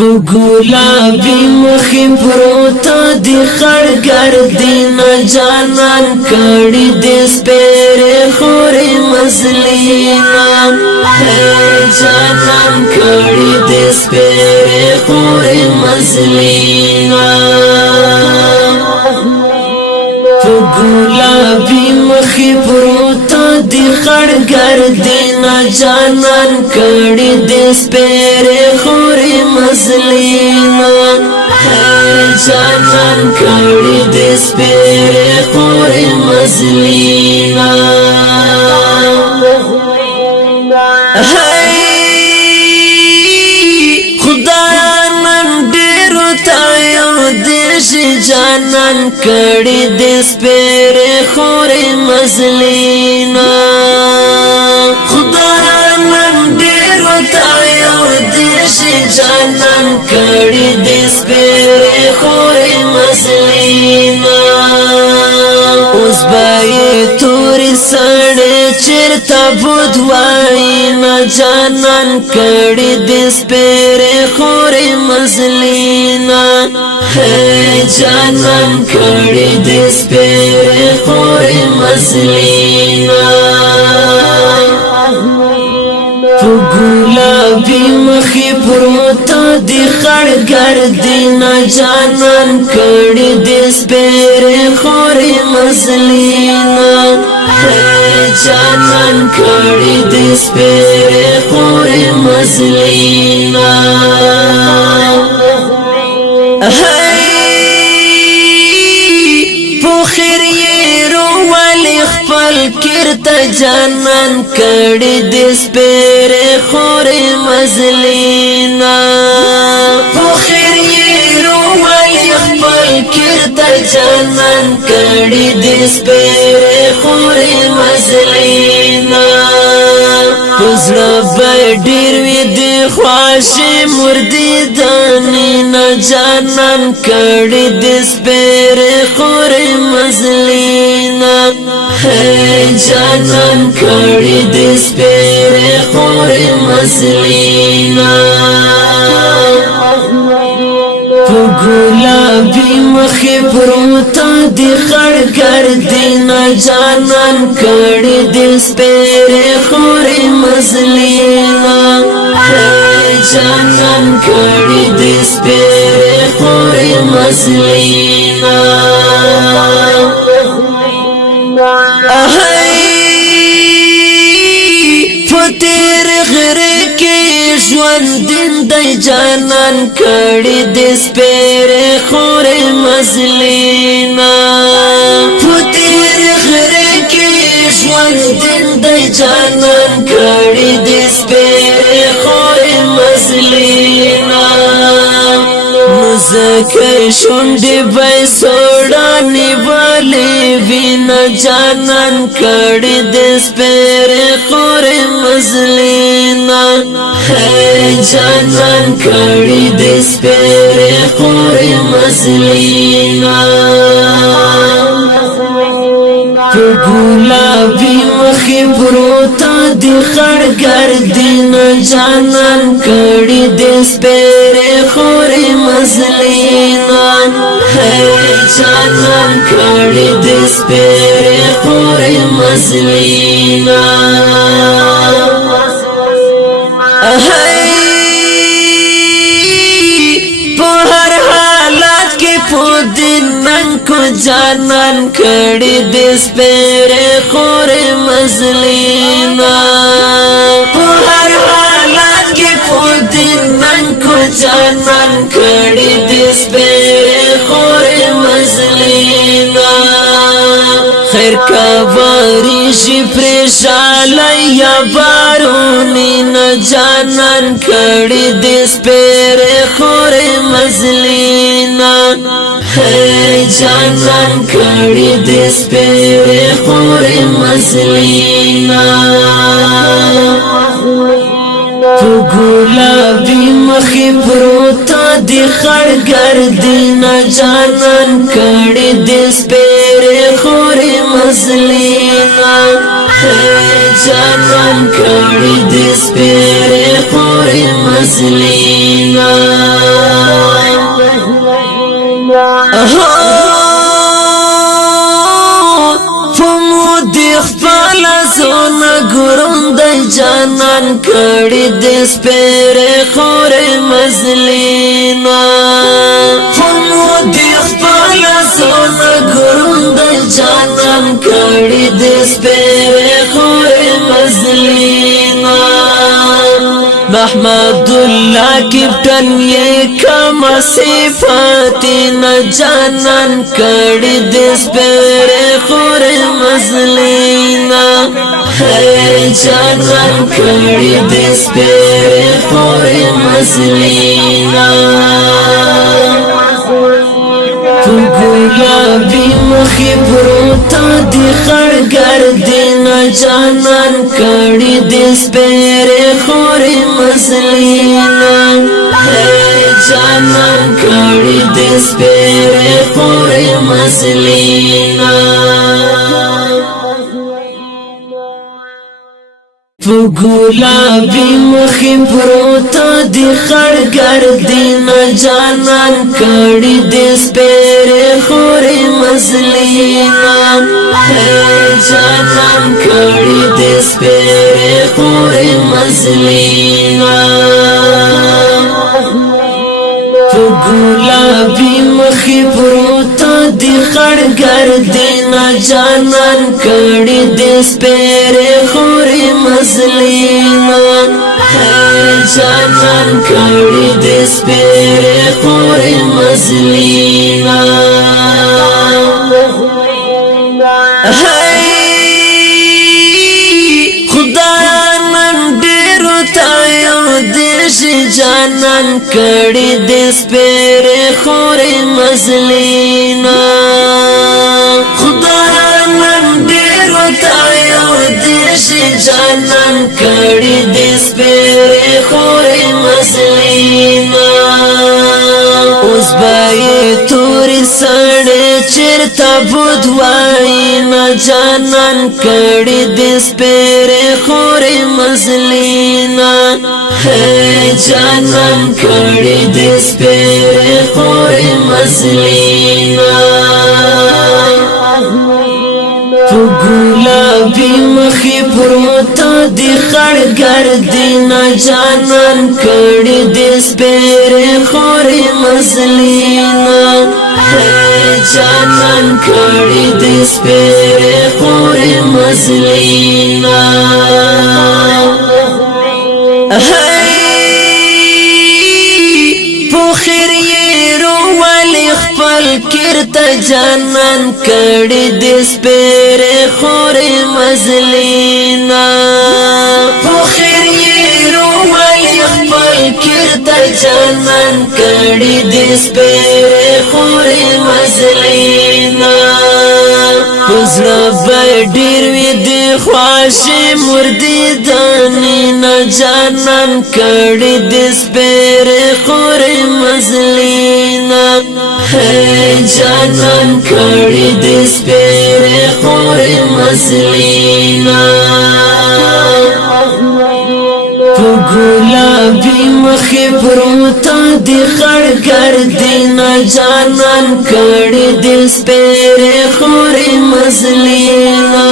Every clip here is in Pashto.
گلابی مخی پروتا دی خڑگر دینا جانان کڑی دیس پیر خوری مزلینا جانان کڑی دیس پیر خوری مزلینا گلابی مخی پروتا دی خڑگر دینا جانان کڑی دیس پیر خوری مزلینا جانان کڑی دیس پیر خوری مزلینا جانان کڑی دیس پیر خوری مزلینا خدا نن دیر تایو دیش جانان کڑی دیس پیر خوری مزلینا اوز بائی توری سڑے چرتا بدوائینا جانان کڑی دیس پیر خوری مزلینا جانان کڑی دیس پیر خوری مزلینا گلابی مخی پروتا دی خڑگر دینا جانان کڑی دیس پیر خوری مزلینا جانان کڑی دیس پیر خوری مزلینا پوخر یہ رو والی خپل کرتا جانان کڑی دیس پیر خوری مزلینا پوخر یہ رو والی خپل کرتا جانان کڑی دیس پیر خوری مزلینا پزړه به ډیر وي د خواشي مردي دانې نه جانان کړي د سپېر خورې مزلینا جانان کړي د سپېر خورې مزلینا گلابی مخی پروتا دی خڑگر دینا جانان کڑی دیس پیر خوری مزلینا جانان کڑی دیس پیر خوری مزلینا فتیر غیر ژوندین دی جانان کڑی دیس پیر خوری مزلینا فتیر غیر کی ژوندین دی جانان کڑی دیس پیر خوری مزلینا نزکی شنڈی بای سوڑانی والی وینا جانان کڑی دیس پیر خوری مزلینا جانان کڑی دیس پیر خوری مزلینا گلابی مخی پروتا دی خڑگر دینا جانان کڑی دیس پیر خوری مزلینا جانان کڑی دیس پیر خوری مزلینا پہر حالات کے پودنن کو جانان کڑی دیس پیر خوری مزلینا پہر حالات کے پودنن کو جانان کڑی دیس پیر خوری مزلینا خیر کا باریشی پریشالی یا بارونی نا جانان کڑی دیس پیر خوری مزلینا جانان کڑی دیس پیر خوری مزلینا گلابی مخی پروتا دی خڑگر دینا جانان کڑی دیس پیر خوری مزلینا جانان کړي دې سپېرې خورې مزلینا جانان کړي دې سپېرې خورې مزلینا فمو دې خپل سونه ګروند جانان کړي دې سپېرې خورې مزلینا محمد الله کپټن یې کما صفات نه جانان کړي دې سپېرې خورې مزلینا جانان کړي دې سپېرې خورې مزلینا ګلابي مخې پروته دې خړ ګردینه جانان کړي دې سپېرې خورې مزلینا جانان کړي دې سپېرې خورې مزلینا ګلابي مخې پروته دې خړ ګردینه جانان کړي دې سپېرې خورې مزلینا جانان کړي دې سپېرې خورې مزلینا ګلابي مخې پروته دې خړ ګردینه جانان کړي دې سپېرې خورې مزلینا جانان کړي دې سپېرې خورې مزلینا جانان کړي دې سپېرې خورې مزلینا خدای نن ډېر وتایا دې جانان کړي دې سپېرې خورې مزلینا اوس به تورې سړې چېرته بودوایي نه جانان کړي دې سپېرې خورې مزلینا جانان کړي دې سپېرې خورې مزلینا ګلابي مخې پروته دې خړ ګردینه جانان کړي دې سپېرې خورې مزلینا جانان کړي دې سپېرې خورې مزلینا کرتا جانان کړي دې سپېرې خورې مزلینا پوخر یې روالي خپل کرتا جانان کړي دې سپېرې خورې مزلینا پزړه به ډېر وي دې خواشې مردې دانې نه جانان کړي دې سپېرې خورې مزلینا جانان کړي دې سپېرې خورې مزلینا ګلابي مخې پروته دې خړ ګردینه جانان کړي دې سپېرې خورې مزلینا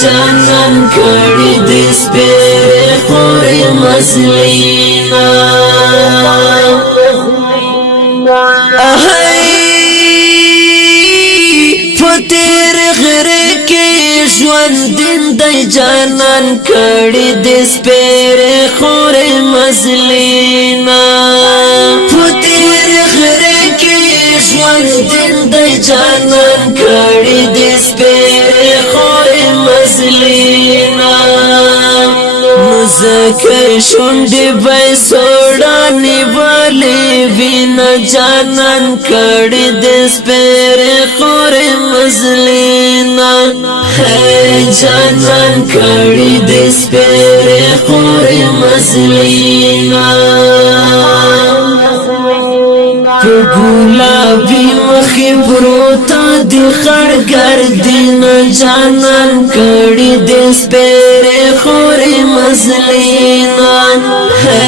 جانان کړي دې سپېرې خورې مزلینا فتیر غره کې ژوند دی جانان کړي دې سپېرې خورې مزلینا فتیر غره کې ژوند دی جانان کړي دې سپېرې خورې مزلینا زکه شونډې به سوړانې والې وینا جانان کړي دې سپېرې خورې مزلینا جانان کړي دې سپېرې خورې مزلینا گلابی مخی پروتا دی خړ ګردینا جانان کړي د سپېرې خورې مزلینا ہے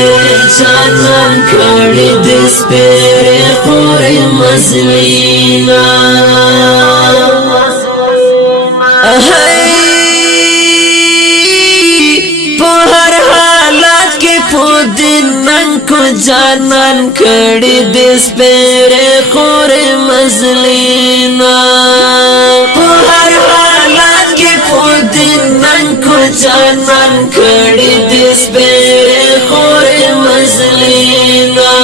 جانان کړي د سپېرې خورې مزلینا کو جانان کړي د سپېرې خورې مزلینا په هر حالت کې په دین نن کو جانان کړي د سپېرې خورې مزلینا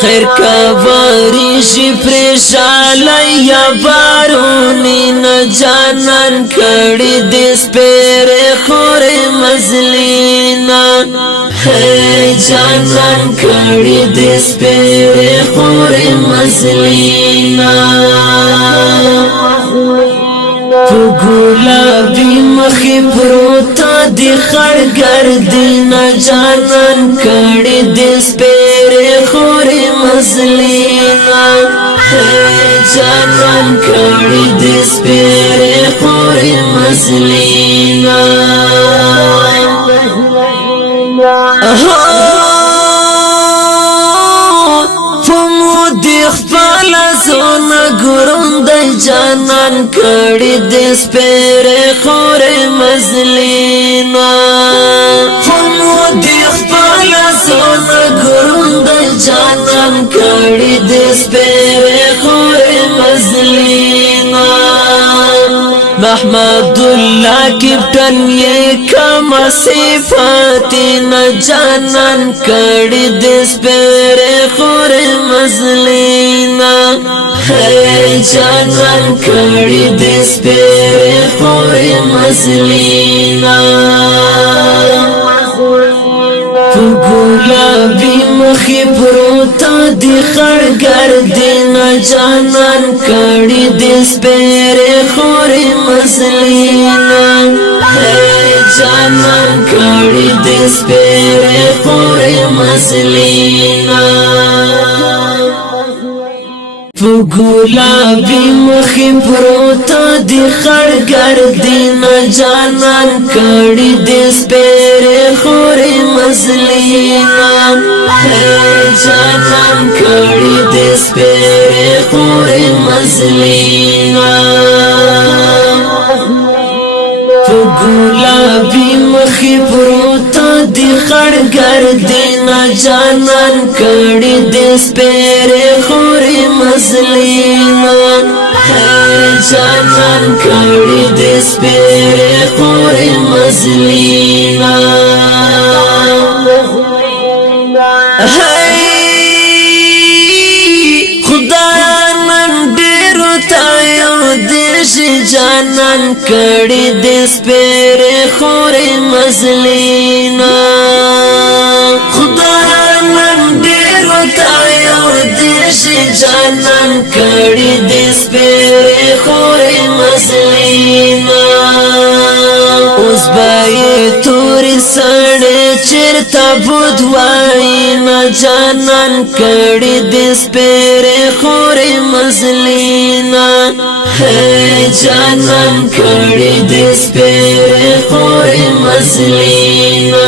خیر کا وریشي پرشاله یا بارونی نه جانان کړي د سپېرې خورې مزلینا ہے جانان کړي د سپېرې خورې مزلینا په ګلابي مخې پروتا دی خړ ګردینا جانان کړي د سپېرې خورې مزلینا ہے جانان کړي د سپېرې خورې مزلینا فمو دی خپل زونه ګروند جانان کړي د سپېرې خورې مزلینا فمو دی خپل زونه ګروند جانان کړي د سپېرې خورې مزلینا محمد الله کپټن یہ کم صفات نه جانان کړي د سپېرې خورې مزلینا ہے جانان کړي د سپېرې خورې مزلینا گلابی مخی پروتا دی خړ ګردینا جانان کړي د سپېرې خورې مزلینا ہے جانان کړي د سپېرې خورې مزلینا گلابی مخی پروتا دی خړ ګردینا جانان کړي د سپېرې خورې مزلینا ہے جانان کړي د سپېرې خورې مزلینا گلابی مخی پروتا دی خړ ګردینا جانان کړي د سپېرې خورې مزلینا ہے جانان کړي د سپېرې خورې مزلینا جانان کړي د سپېرې خورې مزلینا خدای نن ډېر وتا یو دې شي جانان کړي د سپېرې خورې مزلینا اوس به یې تورې سړې چېرته بود وایي نه جانان کړي د سپېرې خورې مزلینا ہے جانان کړي د سپېرې خورې مزلینا